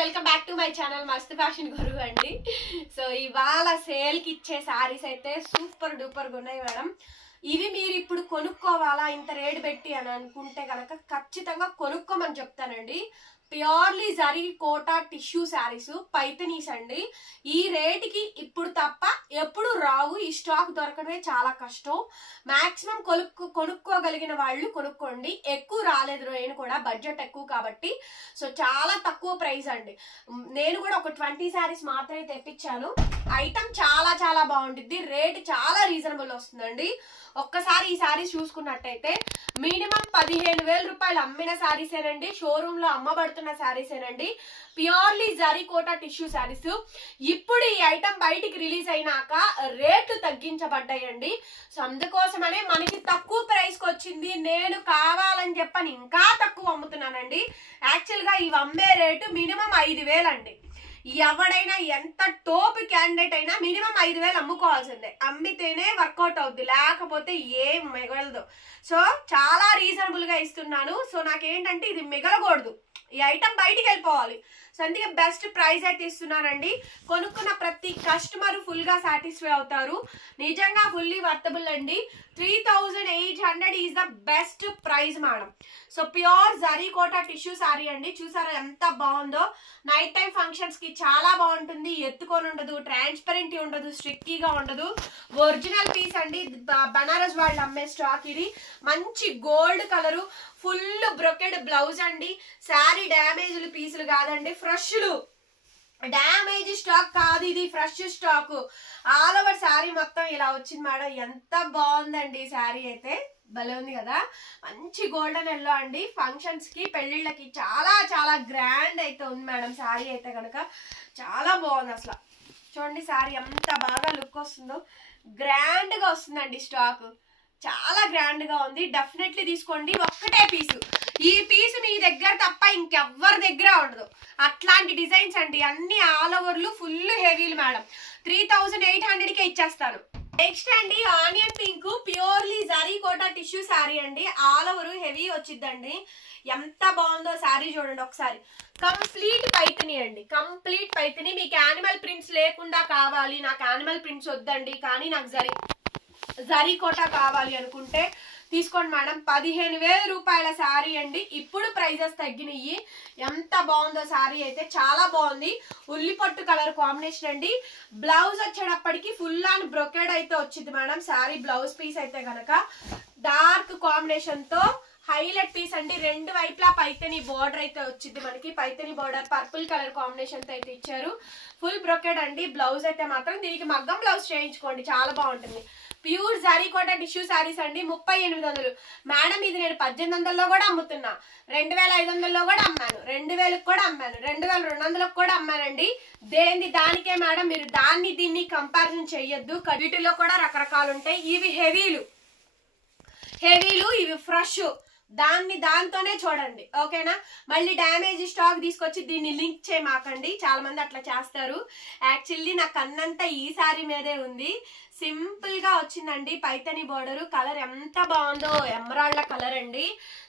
Welcome back to my channel మస్త్ fashion గురు అండి. So ఇవాళ సేల్ కి ఇచ్చే సారీస్ అయితే సూపర్ డూపర్ గా ఉన్నాయి మేడం. ఇవి మీరు ఇప్పుడు కొనుక్కోవాలా ఇంత రేట్ పెట్టి అని అనుకుంటే కనుక ఖచ్చితంగా కొనుక్కోమని చెప్తానండి. ప్యూర్లీ జరీ కోటా టిష్యూ శారీస్ పైతనీస్ అండి. ఈ రేటుకి ఇప్పుడు తప్ప ఎప్పుడు రావు. ఈ స్టాక్ దొరకడమే చాలా కష్టం. మాక్సిమం కొనుక్కోగలిగిన వాళ్ళు కొనుక్కోండి. ఎక్కువ రాలేదు, నేను కూడా బడ్జెట్ ఎక్కువ కాబట్టి. సో చాలా తక్కువ ప్రైస్ అండి. నేను కూడా ఒక 20 శారీస్ మాత్రమే తెప్పించాను. ఐటమ్ చాలా చాలా బాగుంటుంది, రేట్ చాలా రీజనబుల్ వస్తుందండి. ఒక్కసారి ఈ శారీస్ చూసుకున్నట్టయితే మినిమం 15,000 రూపాయలు అమ్మిన శారీసేనండి. షోరూమ్ లో అమ్మబడుతున్న శారీసేనండి. Purely zari Kota tissue saris. ఇప్పుడు ఈ ఐటమ్ బయటికి రిలీజ్ అయినాక రేట్లు తగ్గించబడ్డాయండి. సో అందుకోసమనే మనకి తక్కువ ప్రైస్ కి వచ్చింది. నేను కావాలని చెప్పని ఇంకా తక్కువ అమ్ముతున్నానండి. యాక్చువల్ గా ఇవి అమ్మే రేటు మినిమం 5,000 అండి. ఎవడైనా ఎంత టోప్ క్యాండిడేట్ అయినా మినిమం 5,000 అమ్ముకోవాల్సిందే. అమ్మితేనే వర్కౌట్ అవుద్ది, లేకపోతే ఏం మిగలదు. సో చాలా రీజనబుల్ గా ఇస్తున్నాను. సో నాకేంటంటే ఇది మిగలకూడదు, ఈ ఐటమ్ బయటికి వెళ్ళిపోవాలి. సో అందుకే బెస్ట్ ప్రైస్ అయితే ఇస్తున్నానండి. కొనుక్కున్న ప్రతి కస్టమర్ ఫుల్ గా సాటిస్ఫై అవుతారు. నిజంగా ఫుల్లీ వర్తబుల్ అండి. 3,800 is the best price madam. So pure zari Kota tissue sari అండి. చూసారా ఎంత బాగుందో. నైట్ టైం ఫంక్షన్స్ కి చాలా బాగుంటుంది. ఎత్తుకొని ఉండదు, ట్రాన్స్పరెంట్ ఉండదు, స్ట్రిక్కీగా ఉండదు. ఒరిజినల్ పీస్ అండి. బనారస్ వాళ్ళు అమ్మే స్టాక్ ఇది. మంచి gold colour, full brocade blouse అండి. శారీ డ్యామేజ్లు పీసులు కాదండి, ఫ్రెష్లు. డ్యామేజ్ స్టాక్ కాదు, ఇది fresh stock. All over sari మొత్తం ఇలా వచ్చింది మేడం. ఎంత బాగుందండి ఈ శారీ అయితే, భలే ఉంది కదా. మంచి గోల్డెన్ ఎల్లో అండి. ఫంక్షన్స్ కి పెళ్లిళ్ళకి చాలా చాలా గ్రాండ్ అయితే ఉంది మేడం. శారీ అయితే కనుక చాలా బాగుంది. అసలు చూడండి శారీ ఎంత బాగా లుక్ వస్తుందో. గ్రాండ్ గా వస్తుందండి స్టాక్, చాలా గ్రాండ్ గా ఉంది. డెఫినెట్లీ తీసుకోండి. ఒక్కటే పీసు, ఈ పీసు మీ దగ్గర తప్ప ఇంకెవ్వరి దగ్గర ఉండదు. అట్లాంటి డిజైన్స్ అండి. అన్ని ఆల్ ఓవర్లు ఫుల్ హెవీలు మేడం. 3,800కే ఇచ్చేస్తాను. నెక్స్ట్ అండి onion pink purely zari Kota tissue sari అండి. ఆల్ ఓవర్ హెవీ వచ్చిందండి. ఎంత బాగుందో శారీ చూడండి ఒకసారి. కంప్లీట్ పైతని అండి, కంప్లీట్ పైతని. మీకు యానిమల్ ప్రింట్స్ లేకుండా కావాలి, నాకు యానిమల్ ప్రింట్స్ వద్దండి కానీ నాకు జరీ కోటా కావాలి అనుకుంటే తీసుకోండి మేడం. 15,000 రూపాయల శారీ అండి. ఇప్పుడు ప్రైజెస్ తగ్గినాయి. ఎంత బాగుందో శారీ అయితే, చాలా బాగుంది. ఉల్లిపట్టు కలర్ కాంబినేషన్ అండి. బ్లౌజ్ వచ్చేటప్పటికి ఫుల్ ఆన్ బ్రొకెడ్ అయితే వచ్చింది మేడం. శారీ బ్లౌజ్ పీస్ అయితే కనుక డార్క్ కాంబినేషన్ తో హైలైట్ పీస్ అండి. రెండు వైపులా పైతని బోర్డర్ అయితే వచ్చింది మనకి. Paithani border purple colour combination తో అయితే ఇచ్చారు. ఫుల్ బ్రొకెడ్ అండి. బ్లౌజ్ అయితే మాత్రం దీనికి మగ్గం బ్లౌజ్ చేయించుకోండి, చాలా బాగుంటుంది. ప్యూర్ జరీ కోటా టిష్యూ శారీస్ అండి. 3800 మేడం. ఇది నేను 1800లో కూడా అమ్ముతున్నా, 2,500లో కూడా అమ్మాను, 2,000కి కూడా అమ్మాను, 2,200లకు కూడా అమ్మానండి. దానికే మేడం. మీరు దాన్ని దీన్ని కంపారిజన్ చెయ్యొద్దు. వీటిలో కూడా రకరకాలు ఉంటాయి. ఇవి హెవీలు, ఇవి ఫ్రెష్. దాంతోనే చూడండి, ఓకేనా. మళ్ళీ డ్యామేజ్ స్టాక్ తీసుకొచ్చి దీన్ని లింక్ చేయమాకండి. చాలా మంది అట్లా చేస్తారు. యాక్చువల్లీ నా కన్నంతా ఈ సారీ మీదే ఉంది. సింపుల్ గా వచ్చిందండి. పైతని బోర్డర్. కలర్ ఎంత బాగుందో, ఎమరాల్డ్ కలర్ అండి.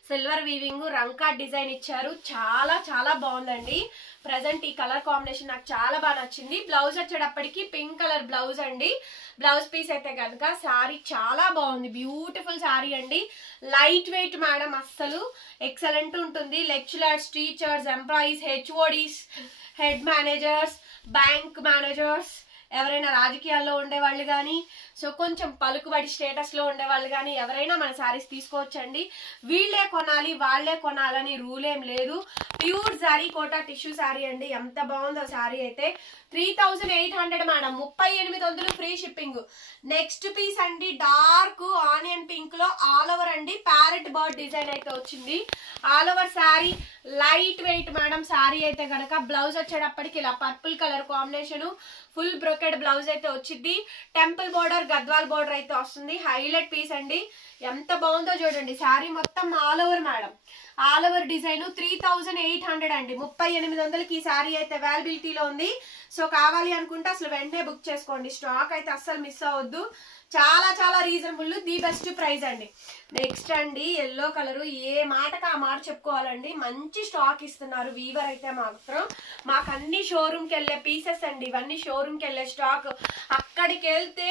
సిల్వర్ వీవింగ్, రంకా డిజైన్ ఇచ్చారు. చాలా చాలా బాగుందండి. ప్రజెంట్ ఈ కలర్ కాంబినేషన్ నాకు చాలా బాగా నచ్చింది. బ్లౌజ్ వచ్చేటప్పటికి పింక్ కలర్ బ్లౌజ్ అండి. బ్లౌజ్ పీస్ అయితే కనుక శారీ చాలా బాగుంది. బ్యూటిఫుల్ శారీ అండి. Light weight madam. అస్సలు ఎక్సలెంట్ ఉంటుంది. Lecturers, teachers, employees, HODs, head managers, bank managers, ఎవరైనా రాజకీయాల్లో ఉండేవాళ్ళు కానీ, సో కొంచెం పలుకుబడి స్టేటస్ లో ఉండేవాళ్ళు కానీ ఎవరైనా మన శారీస్ తీసుకోవచ్చండి. వీళ్ళే కొనాలి, వాళ్లే కొనాలని రూల్ ఏం లేదు. ప్యూర్ జరీ కోటా టిష్యూ శారీ అండి. ఎంత బాగుందో శారీ అయితే. 3,800 madam. 3,800 free shipping. Next piece అండి డార్క్ ఆనియన్ పింక్ లో ఆల్ ఓవర్ అండి. ప్యారెట్ బర్డ్ డిజైన్ అయితే వచ్చింది. All over sari light weight madam. Sari అయితే కనుక బ్లౌజ్ వచ్చేటప్పటికి ఇలా purple colour combination, full brocade blouse అయితే వచ్చింది. టెంపుల్ బోర్డర్, గద్వాల్ బోర్డర్ అయితే వస్తుంది. హైలైట్ పీస్ అండి. ఎంత బాగుందో చూడండి. శారీ మొత్తం all over madam. All over design. 3,800 అండి. 3,800కి ఈ శారీ అయితే అవైలబిలిటీలో ఉంది. సో కావాలి అనుకుంటే అసలు వెంటనే బుక్ చేసుకోండి. స్టాక్ అయితే అస్సలు మిస్ అవ్వద్దు. చాలా చాలా రీజనబుల్, ది బెస్ట్ ప్రైస్ అండి. నెక్స్ట్ అండి ఎల్లో కలర్, ఏ మాటకు ఆ మాట చెప్పుకోవాలండి, మంచి స్టాక్ ఇస్తున్నారు వీవర్ అయితే మాత్రం. మాకు అన్ని షోరూమ్కి వెళ్ళే పీసెస్ అండి ఇవన్నీ, షోరూమ్కి వెళ్ళే స్టాక్. అక్కడికి వెళ్తే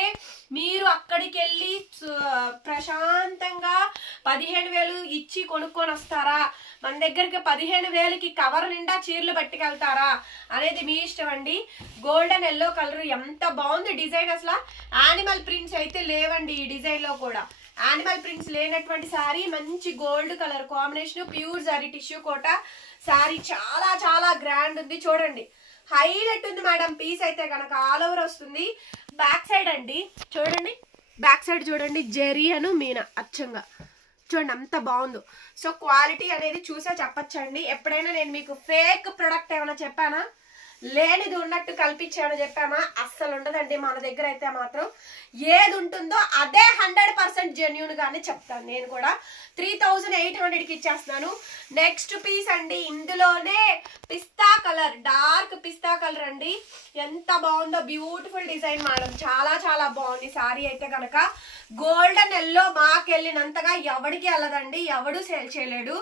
మీరు అక్కడికి వెళ్ళి ప్రశాంతంగా 15,000 ఇచ్చి కొనుక్కొని వస్తారా, మన దగ్గరికి 15,000కి కవర్ నిండా చీరలు పట్టుకెళ్తారా అనేది మీ ఇష్టం అండి. గోల్డెన్ ఎల్లో కలర్ ఎంత బాగుంది డిజైన్, అసలు యానిమల్ ప్రింట్స్ అయితే లేవండి ఈ డిజైన్ లో కూడా. యానిమల్ ప్రింట్స్ లేనటువంటి శారీ, మంచి gold colour combination, pure zari tissue Kota sari, చాలా చాలా గ్రాండ్ ఉంది. చూడండి హైలైట్ ఉంది మేడం పీస్ అయితే కనుక, ఆల్ ఓవర్ వస్తుంది. బ్యాక్ సైడ్ అండి చూడండి, బ్యాక్ సైడ్ చూడండి జరీ అను మీనా అచ్చంగా చూడండి అంత బాగుందో. సో క్వాలిటీ అనేది చూసే చెప్పచ్చండి. ఎప్పుడైనా నేను మీకు ఫేక్ ప్రొడక్ట్ ఏమైనా చెప్పానా, లేనిది ఉన్నట్టు కల్పించామని చెప్పామా, అస్సలు ఉండదండి. మన దగ్గర అయితే మాత్రం ఏది ఉంటుందో అదే 100% జెన్యూన్ గానే చెప్తాను. నేను కూడా 3,800కి ఇచ్చేస్తున్నాను. నెక్స్ట్ పీస్ అండి, ఇందులోనే పిస్తా కలర్, డార్క్ పిస్తా కలర్ అండి, ఎంత బాగుందో, బ్యూటిఫుల్ డిజైన్ మేడం, చాలా చాలా బాగుంది సారీ అయితే కనుక. గోల్డెన్ ఎల్లో మాకు వెళ్ళినంతగా ఎవడికి వెళ్ళదండి, ఎవడు సేల్ చేయలేడు.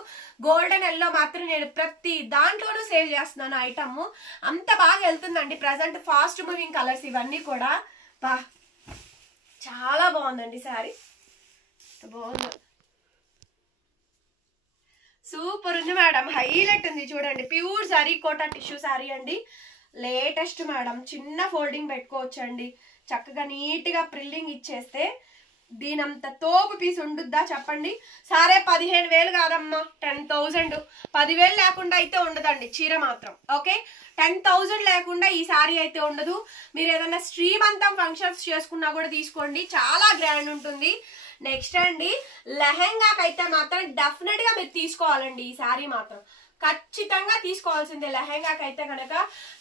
గోల్డెన్ ఎల్లో మాత్రం నేను ప్రతి దాంట్లోనూ సేల్ చేస్తున్నాను ఐటమ్, అంత బాగా వెళ్తుందండి. ప్రజెంట్ ఫాస్ట్ మూవింగ్ కలర్స్ ఇవన్నీ కూడా. బా చాలా బాగుందండి శారీ, బాగుంది, సూపర్ ఉంది మేడం, హైలైట్ ఉంది చూడండి. ప్యూర్ జరీ కోటా టిష్యూ శారీ అండి, లేటెస్ట్ మేడం. చిన్న ఫోల్డింగ్ పెట్టుకోవచ్చండి, చక్కగా నీట్ గా ప్రిల్లింగ్ ఇచ్చేస్తే దీనంత తోపు పీస్ ఉండుద్దా చెప్పండి. సరే 15,000 కాదమ్మా, 10,000, 10,000 లేకుండా అయితే ఉండదండి చీర మాత్రం. ఓకే 10,000 లేకుండా ఈ సారీ అయితే ఉండదు. మీరు ఏదైనా శ్రీమంతం ఫంక్షన్స్ చేసుకున్నా కూడా తీసుకోండి, చాలా గ్రాండ్ ఉంటుంది. నెక్స్ట్ అండి లెహెంగాకి అయితే మాత్రం డెఫినెట్ గా మీరు తీసుకోవాలండి ఈ సారీ మాత్రం, ఖచ్చితంగా తీసుకోవాల్సిందే. లెహెంగాకి అయితే కనుక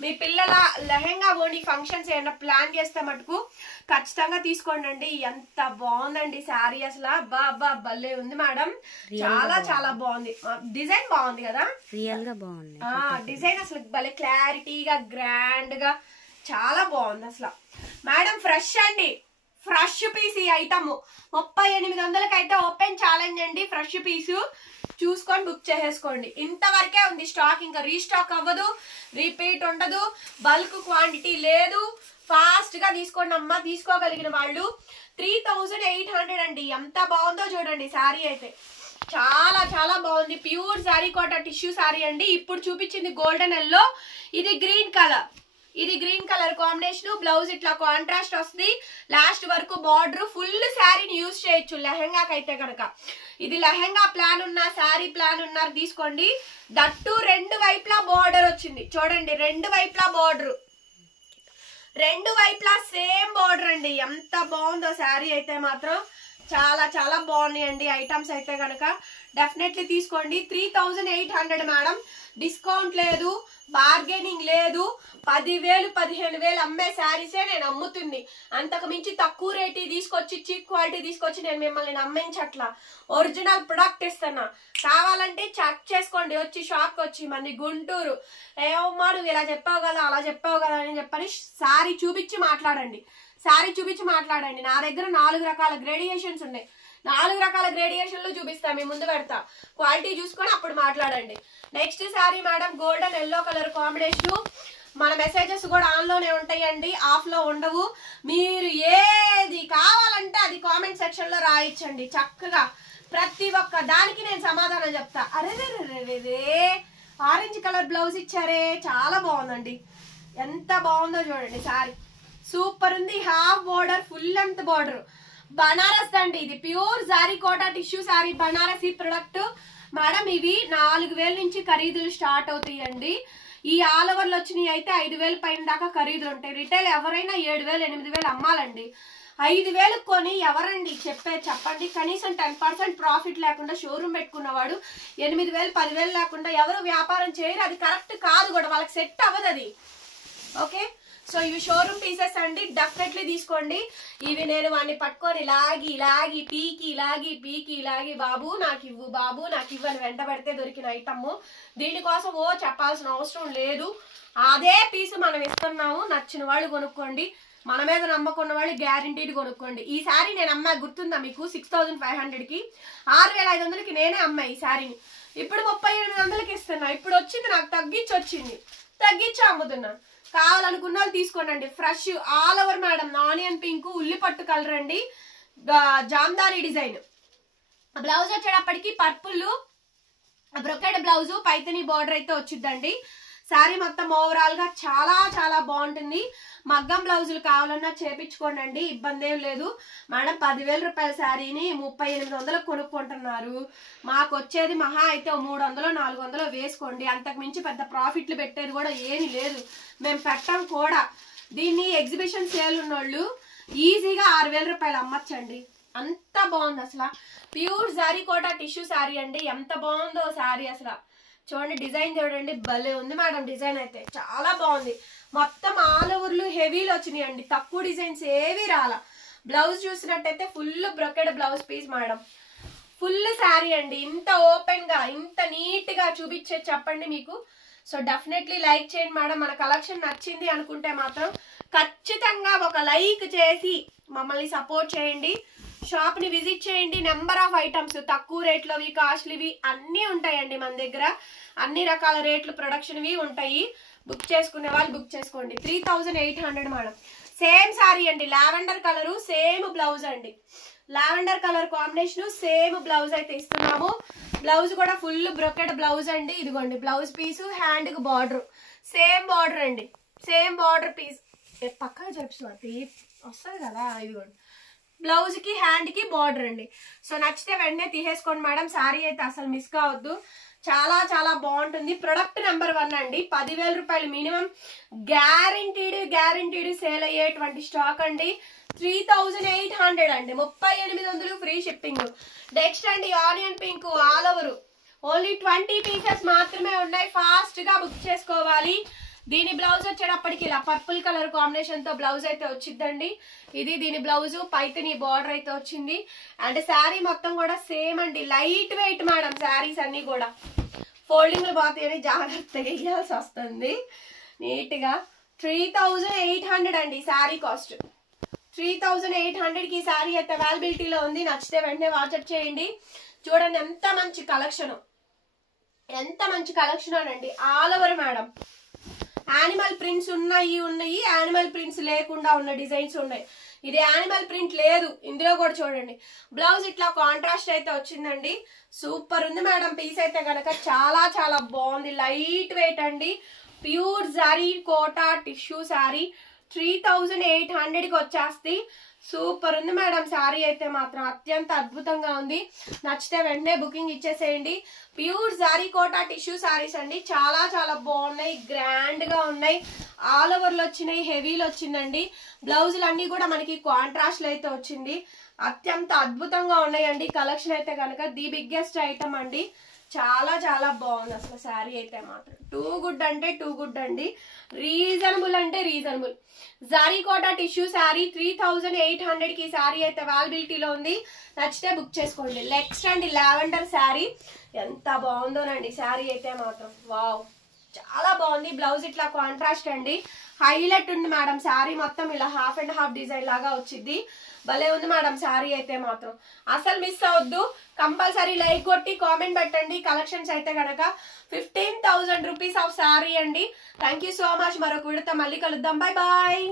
మీ పిల్లల లెహెంగా ఓని ఫంక్షన్స్ ఏమైనా ప్లాన్ చేస్తే మటుకు ఖచ్చితంగా తీసుకోండి. ఎంత బాగుందండి శారీ, అసలు బాబా భలే ఉంది మేడం, చాలా చాలా బాగుంది. డిజైన్ బాగుంది కదా, రియల్ గా బాగుంది డిజైన్, అసలు భలే క్లారిటీగా గ్రాండ్ గా చాలా బాగుంది అసలు మేడం. ఫ్రెష్ అండి, ఫ్రెష్ పీస్ ఈ ఐటమ్ 3800కి అయితే ఓపెన్ ఛాలెంజ్ అండి. ఫ్రెష్ పీసు చూసుకొని బుక్ చేసేసుకోండి. ఇంతవరకే ఉంది స్టాక్, ఇంకా రీస్టాక్ అవ్వదు, రిపీట్ ఉండదు, బల్క్ క్వాంటిటీ లేదు. ఫాస్ట్ గా తీసుకోండి అమ్మా, తీసుకోగలిగిన వాళ్ళు. 3,800 అండి, ఎంత బాగుందో చూడండి శారీ అయితే, చాలా చాలా బాగుంది. ప్యూర్ శారీ కోటా టిష్యూ శారీ అండి. ఇప్పుడు చూపించింది గోల్డెన్ ఎల్లో, ఇది గ్రీన్ కలర్, ఇది గ్రీన్ కలర్ కాంబినేషన్. బ్లౌజ్ ఇట్లా కాంట్రాస్ట్ వస్తుంది, లాస్ట్ వరకు బార్డర్. ఫుల్ శారీని యూజ్ చేయొచ్చు లెహెంగాకి అయితే కనుక. ఇది లెహెంగా ప్లాన్ ఉన్నా శారీ ప్లాన్ ఉన్నారు తీసుకోండి. దట్టు రెండు వైపులా బార్డర్ వచ్చింది చూడండి, రెండు వైపులా బార్డర్, రెండు వైపులా సేమ్ బార్డర్ అండి. ఎంత బాగుందో శారీ అయితే మాత్రం, చాలా చాలా బాగున్నాయండి ఐటమ్స్ అయితే కనుక. డెఫినెట్లీ తీసుకోండి. 3,800 మేడం, డిస్కౌంట్ లేదు, బార్గెనింగ్ లేదు. 10,000 15,000 అమ్మే శారీసే నేను అమ్ముతుంది. అంతకు మించి తక్కువ రేటు తీసుకొచ్చి చీప్ క్వాలిటీ తీసుకొచ్చి నేను మిమ్మల్ని నమ్మించట్లా. ఒరిజినల్ ప్రొడక్ట్ ఇస్తున్నా, కావాలంటే చెక్ చేసుకోండి వచ్చి షాప్కి వచ్చి. మన గుంటూరు ఏమమ్మా నువ్వు ఇలా చెప్పావు కదా అలా చెప్పావు కదా అని చెప్పని శారీ చూపించి మాట్లాడండి, శారీ చూపించి మాట్లాడండి. నా దగ్గర 4 రకాల గ్రేడియేషన్స్ ఉన్నాయి, 4 రకాల గ్రేడియేషన్లు చూపిస్తా, మీ ముందు పెడతా, క్వాలిటీ చూసుకొని అప్పుడు మాట్లాడండి. Next sari madam golden yellow colour combination. మన మెసేజెస్ కూడా ఆన్లోనే ఉంటాయండి, ఆఫ్లో ఉండవు. మీరు ఏది కావాలంటే అది కామెంట్ సెక్షన్ లో రాయించండి, చక్కగా ప్రతి ఒక్క దానికి నేను సమాధానం చెప్తా. అరే ఆరెంజ్ కలర్ బ్లౌజ్ ఇచ్చారే, చాలా బాగుందండి, ఎంత బాగుందో చూడండి శారీ, సూపర్ ఉంది. Half border, full length border, Banaras అండి. ఇది pure zari Kota tissue sari, Banarasi product madam. ఇవి 4,000 నుంచి ఖరీదులు స్టార్ట్ అవుతాయండి. ఈ ఆల్ ఓవర్లు వచ్చినాయి అయితే 5,000 పైన దాకా ఖరీదులు ఉంటాయి. రిటైల్ ఎవరైనా 7,000 8,000 అమ్మాలండి. 5,000 కొని ఎవరండి చెప్పండి. కనీసం 10% ప్రాఫిట్ లేకుండా షోరూమ్ పెట్టుకున్నవాడు 8,000 10,000 లేకుండా ఎవరు వ్యాపారం చేయరు, అది కరెక్ట్ కాదు కూడా, వాళ్ళకి సెట్ అవ్వదు అది. ఓకే, సో ఇవి షోరూమ్ పీసెస్ అండి, డెఫినెట్లీ తీసుకోండి. ఇవి నేను వాడిని పట్టుకొని లాగి లాగి పీకి లాగి పీకి లాగి బాబు నాకు ఇవ్వు బాబు నాకు ఇవ్వని వెంట పెడితే దొరికిన ఐటమ్. దీనికోసం చెప్పాల్సిన అవసరం లేదు. అదే పీసు మనం ఇస్తున్నాము. నచ్చిన వాళ్ళు కొనుక్కోండి, మన మీద నమ్మకున్న వాళ్ళు గ్యారంటీడ్ కొనుక్కోండి. ఈ శారీ నేను అమ్మా గుర్తుందా మీకు? 6500కి 6500కి నేనే అమ్మా ఈ శారీని. ఇప్పుడు 3800కి ఇస్తున్నా. ఇప్పుడు వచ్చింది నాకు తగ్గించి అమ్ముతున్నాను. కావాలనుకున్న వాళ్ళు తీసుకోండి. Fresh all over madam, onion pink ఉల్లిపట్టు కలర్ అండి, జామ్దారి డిజైన్. బ్లౌజ్ వచ్చేటప్పటికి purple brocade blouse, Paithani border అయితే వచ్చిందండి. శారీ మొత్తం ఓవరాల్ గా చాలా చాలా బాగుంటుంది. మగ్గం బ్లౌజులు కావాలన్నా చేపించుకోండి, ఇబ్బంది ఏం లేదు మేడం. 10,000 రూపాయల శారీని 3800 కొనుక్కుంటున్నారు. మాకు వచ్చేది మహా అయితే 300 400 వేసుకోండి, అంతకు మించి పెద్ద ప్రాఫిట్లు పెట్టేది కూడా ఏమీ లేదు, మేము పెట్టం కూడా. దీన్ని ఎగ్జిబిషన్ సేల్ ఉన్నోళ్ళు ఈజీగా 6,000 రూపాయలు అమ్మచ్చండి. అంత బాగుంది అసలు. ప్యూర్ జరీ కోటా టిష్యూ శారీ అండి. ఎంత బాగుందో శారీ అసలు. చూడండి డిజైన్ చూడండి, భలే ఉంది మేడం. డిజైన్ అయితే చాలా బాగుంది. మొత్తం ఆల్ ఓవర్లు హెవీలు వచ్చినాయి అండి, తక్కువ డిజైన్స్ ఏవి రాలా. బ్లౌజ్ చూసినట్టయితే full brocade blouse piece madam. Full sari అండి. ఇంత ఓపెన్ గా ఇంత నీట్ గా చూపించే చెప్పండి మీకు. సో డెఫినెట్లీ లైక్ చేయండి మేడం. మన కలెక్షన్ నచ్చింది అనుకుంటే మాత్రం ఖచ్చితంగా ఒక లైక్ చేసి మమ్మల్ని సపోర్ట్ చేయండి. షాప్ ని విజిట్ చేయండి. నెంబర్ ఆఫ్ ఐటమ్స్ తక్కువ రేట్లవి కాస్ట్లీవి అన్నీ ఉంటాయండి మన దగ్గర. అన్ని రకాల రేట్లు ప్రొడక్షన్వి ఉంటాయి. బుక్ చేసుకునే వాళ్ళు బుక్ చేసుకోండి. 3800 మేడం. సేమ్ శారీ అండి, లావెండర్ కలరు, సేమ్ బ్లౌజ్ అండి. Lavender colour combination, same blouse అయితే ఇస్తున్నాము. బ్లౌజ్ కూడా ఫుల్ బ్రొకెడ్ బ్లౌజ్ అండి. ఇదిగోండి బ్లౌజ్ పీసు, హ్యాండ్ కి బార్డర్, సేమ్ బార్డర్ అండి, సేమ్ బార్డర్ పీస్. పక్కగా చెప్పి వస్తుంది కదా, ఇదిగోండి బ్లౌజ్ కి హ్యాండ్ కి బార్డర్ అండి. సో నచ్చితే వెంటనే తీసేసుకోండి మేడం. శారీ అయితే అసలు మిస్ కావద్దు, చాలా చాలా బాగుంటుంది. ప్రొడక్ట్ నెంబర్ 1 అండి. 10,000 రూపాయలు మినిమం గ్యారంటీడ్ సేల్ అయ్యేటువంటి స్టాక్ అండి. 3800 అండి, 3800 ఫ్రీ షిప్పింగ్. నెక్స్ట్ అండి onion pink all over, only 20 pieces మాత్రమే ఉన్నాయి. ఫాస్ట్ గా బుక్ చేసుకోవాలి. దీని బ్లౌజ్ వచ్చేటప్పటికి ఇలా పర్పుల్ కలర్ కాంబినేషన్ తో బ్లౌజ్ అయితే వచ్చిందండి. ఇది దీని బ్లౌజ్, పైతని బార్డర్ అయితే వచ్చింది. అండ్ శారీ మొత్తం కూడా సేమ్ అండి, లైట్ వెయిట్ మేడం. శారీస్ అన్ని కూడా ఫోల్డింగ్లు పోతాయని జాగ్రత్తగా వేయాల్సి వస్తుంది నీట్ గా. 3800 అండి శారీ కాస్ట్. 3800కి శారీ అయితే అవైలబిలిటీలో ఉంది. నచ్చితే వెంటనే వాట్సాప్ చేయండి. చూడండి ఎంత మంచి కలెక్షన్, ఎంత మంచి కలెక్షన్ అండి. All over madam. Animal prints ఉన్నాయి, యానిమల్ ప్రింట్స్ లేకుండా ఉన్న డిజైన్స్ ఉన్నాయి. ఇది యానిమల్ ప్రింట్ లేదు ఇందులో కూడా. చూడండి బ్లౌజ్ ఇట్లా కాంట్రాస్ట్ అయితే వచ్చిందండి. సూపర్ ఉంది మేడం. పీస్ అయితే కనుక చాలా చాలా బాగుంది. లైట్ వెయిట్ అండి, ప్యూర్ జరీ కోటా టిష్యూ శారీ. 3800కి వచ్చేస్తే సూపర్ ఉంది మేడం. శారీ అయితే మాత్రం అత్యంత అద్భుతంగా ఉంది. నచ్చితే వెంటనే బుకింగ్ ఇచ్చేసేయండి. ప్యూర్ జరీ కోటా టిష్యూ శారీస్ అండి. చాలా చాలా బాగున్నాయి, గ్రాండ్ గా ఉన్నాయి. ఆల్ ఓవర్లు వచ్చినాయి, హెవీలు వచ్చిందండి. బ్లౌజులు అన్ని కూడా మనకి కాంట్రాస్ట్ అయితే వచ్చింది. అత్యంత అద్భుతంగా ఉన్నాయండి. కలెక్షన్ అయితే కనుక ది బిగ్గెస్ట్ ఐటమ్ అండి. చాలా చాలా బాగుంది అసలు శారీ అయితే మాత్రం. టూ గుడ్ అంటే టూ గుడ్ అండి. రీజనబుల్ అంటే రీజనబుల్. జరీ కోటా టిష్యూ శారీ 3800కి శారీ అయితే అవైలబిలిటీలో ఉంది. నచ్చితే బుక్ చేసుకోండి. నెక్స్ట్ అండి లావెండర్ శారీ. ఎంత బాగుందోనండి శారీ అయితే మాత్రం. వావ్, చాలా బాగుంది. బ్లౌజ్ ఇట్లా కాంట్రాస్ట్ అండి, హైలైట్ ఉంది మేడం. శారీ మొత్తం ఇలా హాఫ్ అండ్ హాఫ్ డిజైన్ లాగా వచ్చింది. భలే ఉంది మేడం శారీ అయితే మాత్రం. అసలు మిస్ అవద్దు. కంపల్సరీ లైక్ కొట్టి కామెంట్ పెట్టండి. కలెక్షన్స్ అయితే కనుక 15,000 రూపీస్ ఆఫ్ శారీ అండి. Thank you so much. మరొక విడత మళ్ళీ కలుద్దాం. Bye bye.